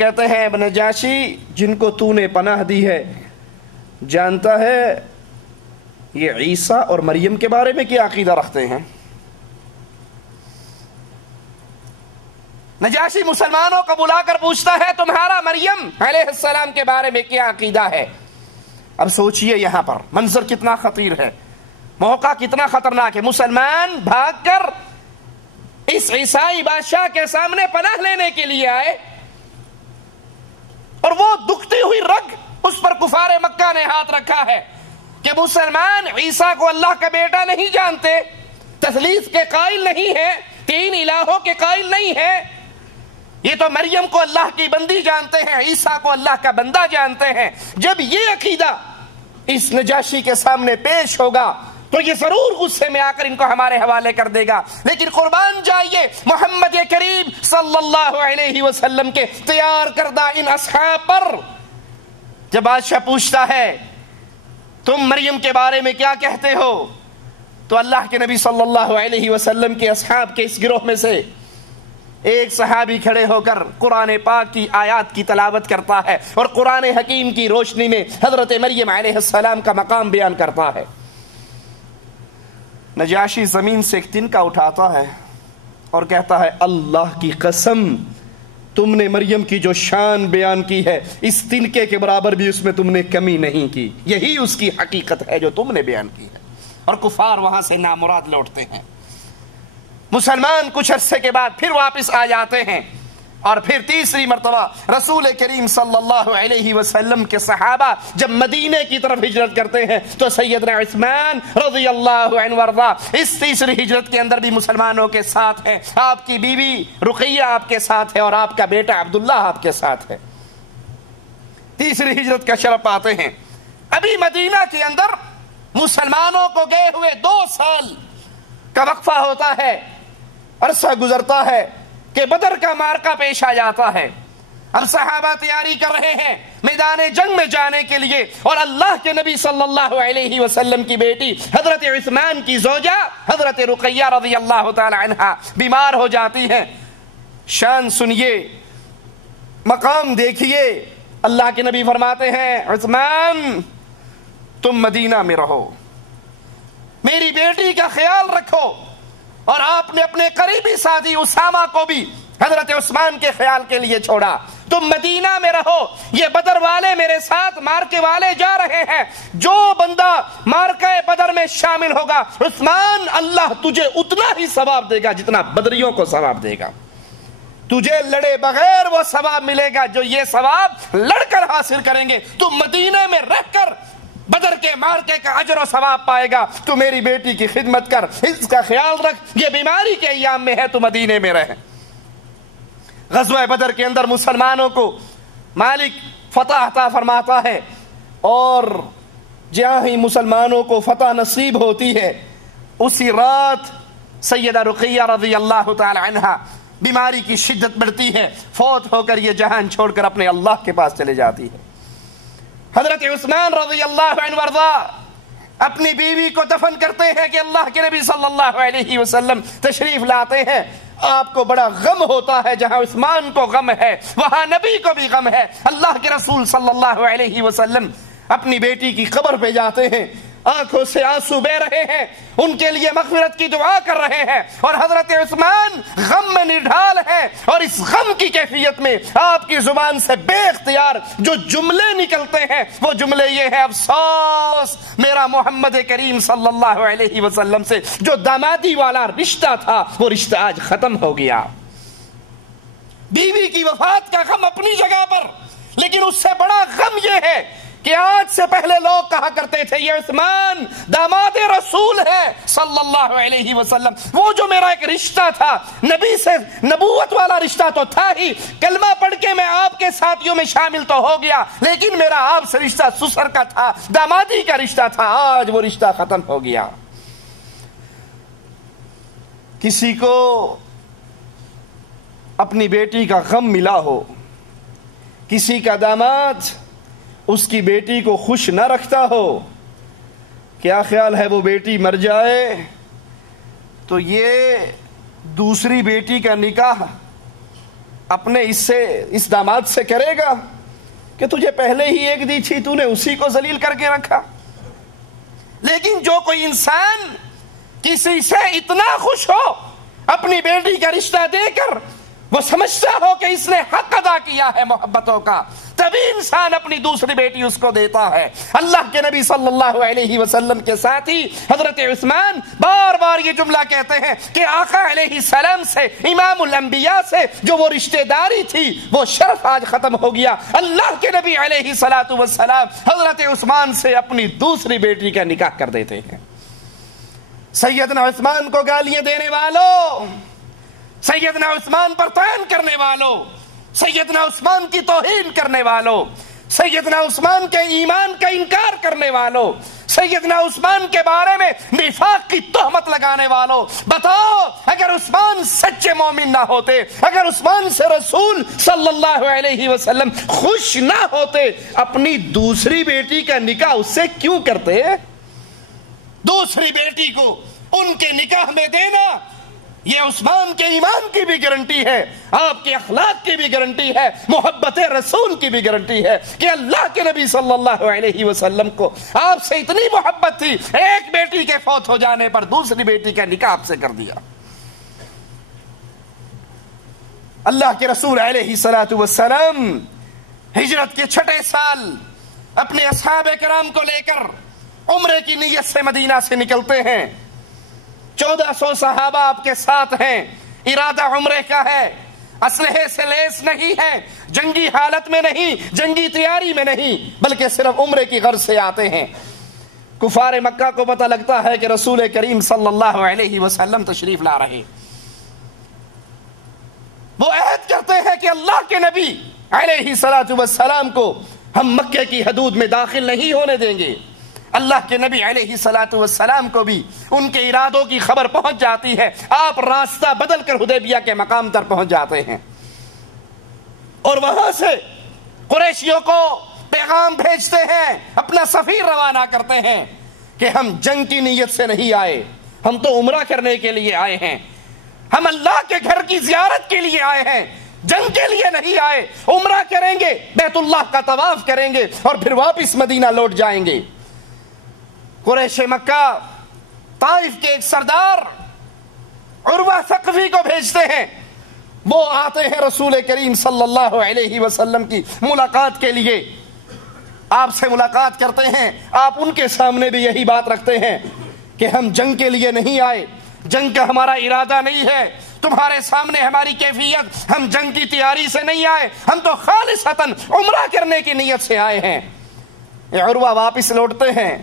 کہتے ہیں نجاشی جن کو تو نے پناہ دی ہے جانتا ہے یہ عیسیٰ اور مریم کے بارے میں کیا عقیدہ رکھتے ہیں؟ نجاشی مسلمانوں کو بلا کر پوچھتا ہے تمہارا مریم علیہ السلام کے بارے میں کیا عقیدہ ہے؟ اب سوچئے یہاں پر منظر کتنا خطیر ہے، موقع کتنا خطرناک ہے۔ مسلمان بھاگ کر اس عیسائی بادشاہ کے سامنے پناہ لینے کے لیے آئے، اور وہ دکھتی ہوئی رگ اس پر کفار مکہ نے ہاتھ رکھا ہے کہ مسلمان عیسیٰ کو اللہ کا بیٹا نہیں جانتے، تثلیث کے قائل نہیں ہے، تین الہوں کے قائل نہیں ہے، یہ تو مریم کو اللہ کی بندی جانتے ہیں، عیسیٰ کو اللہ کا بندہ جانتے ہیں۔ جب یہ عقیدہ اس نجاشی کے سامنے پیش ہوگا تو یہ ضرور غصے میں آ کر ان کو ہمارے حوالے کر دے گا، لیکن قربان جائیے محمد کریم صلی اللہ علیہ وسلم کے تیار کردہ ان اصحاب پر جب بادشاہ پوچھتا ہے تم مریم کے بارے میں کیا کہتے ہو، تو اللہ کے نبی صلی اللہ علیہ وسلم کے اصحاب کے اس گروہ میں سے ایک صحابی کھڑے ہو کر قرآن پاک کی آیات کی تلاوت کرتا ہے اور قرآن حکیم کی روشنی میں حضرت مریم علیہ السلام کا مقام بیان کرتا ہے۔ نجاشی زمین سے ایک تنکا اٹھاتا ہے اور کہتا ہے اللہ کی قسم تم نے مریم کی جو شان بیان کی ہے اس تنکے کے برابر بھی اس میں تم نے کمی نہیں کی، یہی اس کی حقیقت ہے جو تم نے بیان کی ہے۔ اور کفار وہاں سے نامراد لوٹتے ہیں۔ مسلمان کچھ عرصے کے بعد پھر واپس آ جاتے ہیں، اور پھر تیسری مرتبہ رسول کریم صلی اللہ علیہ وسلم کے صحابہ جب مدینے کی طرف ہجرت کرتے ہیں تو سیدنا عثمان رضی اللہ عنہ وارضا اس تیسری ہجرت کے اندر بھی مسلمانوں کے ساتھ ہیں، آپ کی بیوی رقیہ آپ کے ساتھ ہے اور آپ کا بیٹا عبداللہ آپ کے ساتھ ہے۔ تیسری ہجرت کا شرف پاتے ہیں۔ ابھی مدینہ کے اندر مسلمانوں کو گئے ہوئے 2 سال کا وقفہ ہوتا ہے، عرصہ گزرتا ہے کہ بدر کا معرکہ پیش آ جاتا ہے۔ اب صحابہ تیاری کر رہے ہیں میدان جنگ میں جانے کے لیے، اور اللہ کے نبی صلی اللہ علیہ وسلم کی بیٹی حضرت عثمان کی زوجہ حضرت رقیہ رضی اللہ تعالی عنہا بیمار ہو جاتی ہیں۔ شان سنیے، مقام دیکھیے، اللہ کے نبی فرماتے ہیں عثمان تم مدینہ میں رہو، میری بیٹی کا خیال رکھو، اور آپ نے اپنے قریبی ساتھی اسامہ کو بھی حضرت عثمان کے خیال کے لیے چھوڑا، تم مدینہ میں رہو، یہ بدر والے میرے ساتھ مارکے والے جا رہے ہیں، جو بندہ مارکہ بدر میں شامل ہوگا عثمان اللہ تجھے اتنا ہی ثواب دے گا جتنا بدریوں کو ثواب دے گا، تجھے لڑے بغیر وہ ثواب ملے گا جو یہ ثواب لڑ کر حاصل کریں گے، تم مدینہ میں رہ کر بدر کے مارکے کا اجر و ثواب پائے گا، تو میری بیٹی کی خدمت کر، اس کا خیال رکھ، یہ بیماری کے ایام میں ہے تو مدینے میں رہے۔ غزوہ بدر کے اندر مسلمانوں کو مالک فتح عطا فرماتا ہے، اور جہاں ہی مسلمانوں کو فتح نصیب ہوتی ہے اسی رات سیدہ رقیہ رضی اللہ تعالی عنہا بیماری کی شدت بڑھتی ہے، فوت ہو کر یہ جہان چھوڑ کر اپنے اللہ کے پاس چلے جاتی ہے۔ حضرت عثمان رضی اللہ عنہ وارضا اپنی بیوی کو دفن کرتے ہیں کہ اللہ کے نبی صلی اللہ علیہ وسلم تشریف لاتے ہیں، آپ کو بڑا غم ہوتا ہے، جہاں عثمان کو غم ہے وہاں نبی کو بھی غم ہے۔ اللہ کے رسول صلی اللہ علیہ وسلم اپنی بیٹی کی قبر پہ جاتے ہیں، آنکھوں سے آنسو بہ رہے ہیں، ان کے لیے مغفرت کی دعا کر رہے ہیں، اور حضرت عثمان غم میں نڈھال ہے، اور اس غم کی کیفیت میں آپ کی زبان سے بے اختیار جو جملے نکلتے ہیں وہ جملے یہ ہے افسوس میرا محمد کریم صلی اللہ علیہ وسلم سے جو دامادی والا رشتہ تھا وہ رشتہ آج ختم ہو گیا۔ بیوی کی وفات کا غم اپنی جگہ پر، لیکن اس سے بڑا غم یہ ہے کہ آج سے پہلے لوگ کہا کرتے تھے یہ عثمان داماد رسول ہے صلی اللہ علیہ وسلم، وہ جو میرا ایک رشتہ تھا نبی سے، نبوت والا رشتہ تو تھا ہی، کلمہ پڑھ کے میں آپ کے ساتھیوں میں شامل تو ہو گیا، لیکن میرا آپ سے رشتہ سسر کا تھا، دامادی کا رشتہ تھا، آج وہ رشتہ ختم ہو گیا۔ کسی کو اپنی بیٹی کا غم ملا ہو، کسی کا داماد اس کی بیٹی کو خوش نہ رکھتا ہو، کیا خیال ہے وہ بیٹی مر جائے تو یہ دوسری بیٹی کا نکاح اپنے اس داماد سے کرے گا کہ تجھے پہلے ہی ایک دی تھی، تو نے اسی کو ذلیل کر کے رکھا. لیکن جو کوئی انسان کسی سے اتنا خوش ہو اپنی بیٹی کا رشتہ دے کر، وہ سمجھتا ہو کہ اس نے حق ادا کیا ہے محبتوں کا، تبھی انسان اپنی دوسری بیٹی اس کو دیتا ہے. اللہ کے نبی صلی اللہ علیہ وسلم کے ساتھی حضرت عثمان بار بار یہ جملہ کہتے ہیں کہ آقا علیہ السلام سے، امام الانبیاء سے جو وہ رشتہ داری تھی، وہ شرف آج ختم ہو گیا. اللہ کے نبی علیہ الصلوۃ والسلام حضرت عثمان سے اپنی دوسری بیٹی کا نکاح کر دیتے ہیں. سیدنا عثمان کو گالیاں دینے والوں، سیدنا عثمان پر طعن کرنے والوں، سیدنا عثمان کی توہین کرنے والوں، سیدنا عثمان کے ایمان کا انکار کرنے والوں، سیدنا عثمان کے بارے میں نفاق کی تہمت لگانے والوں، بتاؤ اگر عثمان سچے مومن نہ ہوتے، اگر عثمان سے رسول صلی اللہ علیہ وسلم خوش نہ ہوتے، اپنی دوسری بیٹی کا نکاح اس سے کیوں کرتے؟ دوسری بیٹی کو ان کے نکاح میں دینا یہ عثمان کے ایمان کی بھی گارنٹی ہے، آپ کے اخلاق کی بھی گارنٹی ہے، محبت رسول کی بھی گارنٹی ہے کہ اللہ کے نبی صلی اللہ علیہ وسلم کو آپ سے اتنی محبت تھی، ایک بیٹی کے فوت ہو جانے پر دوسری بیٹی کا نکاح آپ سے کر دیا. اللہ کے رسول علیہ الصلوۃ والسلام ہجرت کے 6 سال اپنے اصحاب کرام کو لے کر عمرے کی نیت سے مدینہ سے نکلتے ہیں. 1400 صحابہ آپ کے ساتھ ہیں، ارادہ عمرے کا ہے، اسلحے سے لیس نہیں ہے، جنگی حالت میں نہیں، جنگی تیاری میں نہیں، بلکہ صرف عمرے کی غرض سے آتے ہیں. کفار مکہ کو پتہ لگتا ہے کہ رسول کریم صلی اللہ علیہ وسلم تشریف لا رہے. وہ عہد کرتے ہیں کہ اللہ کے نبی علیہ الصلوۃ والسلام کو ہم مکے کی حدود میں داخل نہیں ہونے دیں گے. اللہ کے نبی علیہ الصلوۃ والسلام کو بھی ان کے ارادوں کی خبر پہنچ جاتی ہے. آپ راستہ بدل کر حدیبیہ کے مقام تک پہنچ جاتے ہیں اور وہاں سے قریشیوں کو پیغام بھیجتے ہیں، اپنا سفیر روانہ کرتے ہیں کہ ہم جنگ کی نیت سے نہیں آئے، ہم تو عمرہ کرنے کے لیے آئے ہیں، ہم اللہ کے گھر کی زیارت کے لیے آئے ہیں، جنگ کے لیے نہیں آئے. عمرہ کریں گے، بیت اللہ کا طواف کریں گے اور پھر واپس مدینہ لوٹ جائیں گے. قریش مکہ طائف کے ایک سردار عروہ ثقفی کو بھیجتے ہیں. وہ آتے ہیں رسول کریم صلی اللہ علیہ وسلم کی ملاقات کے لیے، آپ سے ملاقات کرتے ہیں. آپ ان کے سامنے بھی یہی بات رکھتے ہیں کہ ہم جنگ کے لیے نہیں آئے، جنگ کا ہمارا ارادہ نہیں ہے، تمہارے سامنے ہماری کیفیت، ہم جنگ کی تیاری سے نہیں آئے، ہم تو خالصتاً عمرہ کرنے کی نیت سے آئے ہیں. عروہ واپس لوٹتے ہیں،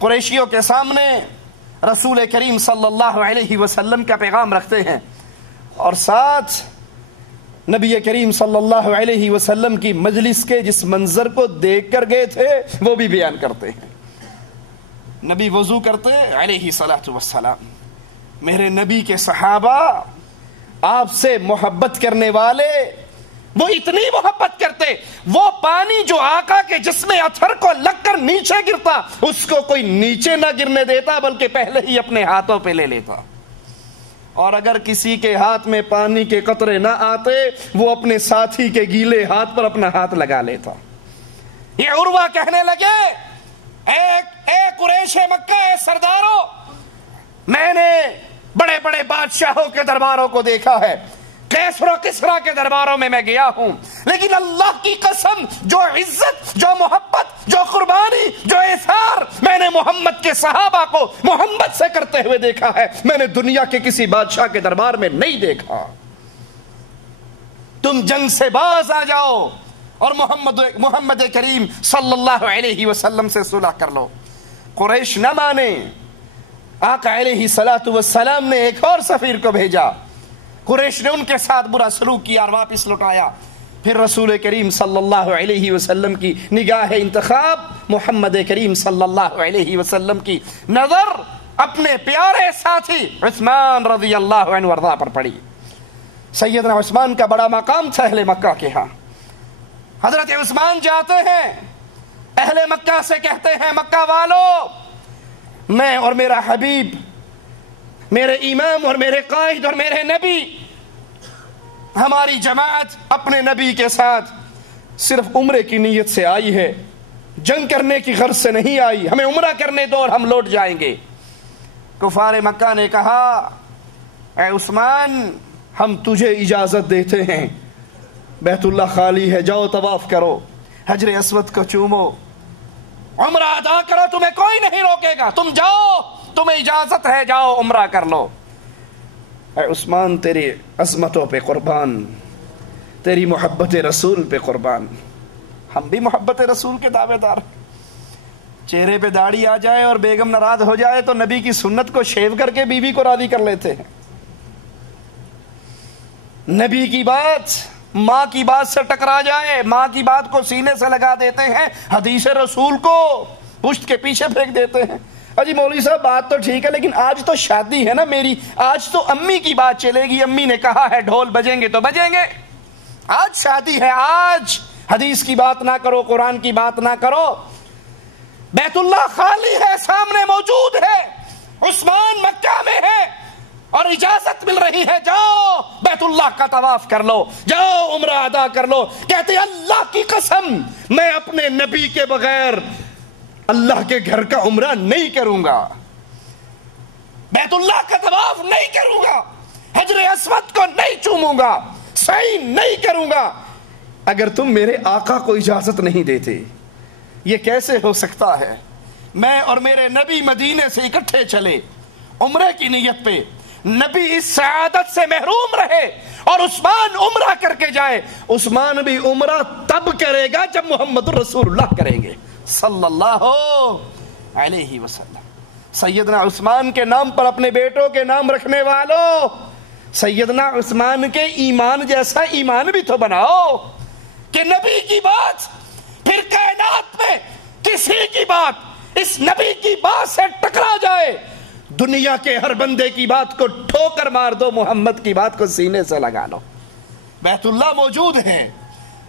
قریشیوں کے سامنے رسول کریم صلی اللہ علیہ وسلم کا پیغام رکھتے ہیں اور ساتھ نبی کریم صلی اللہ علیہ وسلم کی مجلس کے جس منظر کو دیکھ کر گئے تھے وہ بھی بیان کرتے ہیں. نبی وضو کرتے علیہ الصلوۃ والسلام، میرے نبی کے صحابہ آپ سے محبت کرنے والے، وہ اتنی محبت کرتے، وہ پانی جو آقا کے جسم اطہر کو لگ کر نیچے گرتا اس کو کوئی نیچے نہ گرنے دیتا بلکہ پہلے ہی اپنے ہاتھوں پہ لے لیتا، اور اگر کسی کے ہاتھ میں پانی کے قطرے نہ آتے وہ اپنے ساتھی کے گیلے ہاتھ پر اپنا ہاتھ لگا لیتا. یہ عروہ کہنے لگے، اے قریش مکہ، اے سرداروں، میں نے بڑے بڑے بادشاہوں کے درباروں کو دیکھا ہے، کیسر و کسرا کے درباروں میں گیا ہوں، لیکن اللہ کی قسم جو عزت، جو محبت، جو قربانی، جو اثار میں نے محمد کے صحابہ کو محمد سے کرتے ہوئے دیکھا ہے، میں نے دنیا کے کسی بادشاہ کے دربار میں نہیں دیکھا. تم جنگ سے باز آ جاؤ اور محمد کریم صلی اللہ علیہ وسلم سے صلح کر لو. قریش نہ مانے. آقا علیہ الصلوۃ والسلام نے ایک اور سفیر کو بھیجا، قریش نے ان کے ساتھ برا سلوک کیا اور واپس لوٹایا. پھر رسول کریم صلی اللہ علیہ وسلم کی نگاہ انتخاب محمد کریم صلی اللہ علیہ وسلم کی نظر اپنے پیارے ساتھی عثمان رضی اللہ عنہ وارضاہ پر پڑی. سیدنا عثمان کا بڑا مقام تھا اہل مکہ کے ہاں. حضرت عثمان جاتے ہیں، اہل مکہ سے کہتے ہیں، مکہ والو، میں اور میرا حبیب، میرے امام اور میرے قائد اور میرے نبی ہماری جماعت اپنے نبی کے ساتھ صرف عمرے کی نیت سے آئی ہے، جنگ کرنے کی غرض سے نہیں آئی۔ ہمیں عمرہ کرنے دو اور ہم لوٹ جائیں گے۔ کفار مکہ نے کہا اے عثمان ہم تجھے اجازت دیتے ہیں، بیت اللہ خالی ہے، جاؤ طواف کرو، حجر اسود کو چومو، عمرہ ادا کرو، تمہیں کوئی نہیں روکے گا، تم جاؤ، تمہیں اجازت ہے، جاؤ عمرہ کر لو۔ اے عثمان تیری عظمتوں پہ قربان، تیری محبت رسول پہ قربان۔ ہم بھی محبت رسول کے دعوے دار، چہرے پہ داڑھی آ جائے اور بیگم ناراض ہو جائے تو نبی کی سنت کو شیو کر کے بیوی کو راضی کر لیتے ہیں۔ نبی کی بات ماں کی بات سے ٹکرا جائے، ماں کی بات کو سینے سے لگا دیتے ہیں، حدیث رسول کو پشت کے پیچھے پھینک دیتے ہیں۔ اجی مولوی صاحب بات تو ٹھیک ہے لیکن آج تو شادی ہے نا میری، آج تو امی کی بات چلے گی، امی نے کہا ہے ڈھول بجیں گے تو بجیں گے، آج شادی ہے، آج حدیث کی بات نہ کرو، قرآن کی بات نہ کرو۔ بیت اللہ خالی ہے، سامنے موجود ہے، عثمان مکہ میں ہے اور اجازت مل رہی ہے، جاؤ بیت اللہ کا طواف کر لو، جاؤ عمرہ ادا کر لو۔ کہتے اللہ کی قسم میں اپنے نبی کے بغیر اللہ کے گھر کا عمرہ نہیں کروں گا، بیت اللہ کا طواف نہیں کروں گا، حجر اسود کو نہیں چوموں گا، سعی نہیں کروں گا اگر تم میرے آقا کو اجازت نہیں دیتے۔ یہ کیسے ہو سکتا ہے؟ میں اور میرے نبی مدینے سے اکٹھے چلے عمرے کی نیت پہ، نبی اس سعادت سے محروم رہے اور عثمان عمرہ کر کے جائے۔ عثمان بھی عمرہ تب کرے گا جب محمد رسول اللہ کریں گے صلی اللہ علیہ وسلم۔ سیدنا عثمان کے نام پر اپنے بیٹوں کے نام رکھنے والوں، سیدنا عثمان کے ایمان جیسا ایمان بھی تو بناؤ کہ نبی کی بات، پھر کائنات میں کسی کی بات اس نبی کی بات سے ٹکرا جائے، دنیا کے ہر بندے کی بات کو ٹھوکر مار دو، محمد کی بات کو سینے سے لگا لو۔ بیت اللہ موجود ہے،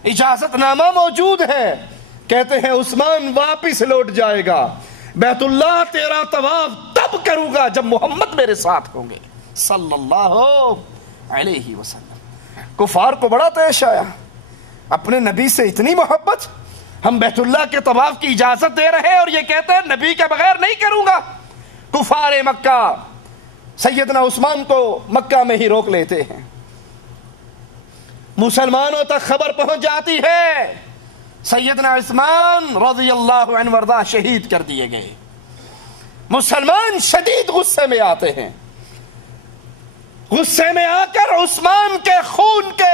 اجازت نامہ موجود ہے، کہتے ہیں عثمان واپس لوٹ جائے گا، بیت اللہ تیرا طواف تب کروں گا جب محمد میرے ساتھ ہوں گے صلی اللہ علیہ وسلم۔ کفار کو بڑا طیش آیا، اپنے نبی سے اتنی محبت، ہم بیت اللہ کے طواف کی اجازت دے رہے اور یہ کہتے ہیں نبی کے بغیر نہیں کروں گا۔ کفار مکہ سیدنا عثمان کو مکہ میں ہی روک لیتے ہیں، مسلمانوں تک خبر پہنچ جاتی ہے سیدنا عثمان رضی اللہ عنہ وارضہ شہید کر دیے گئے۔ مسلمان شدید غصے میں آتے ہیں، غصے میں آ کر عثمان کے خون کے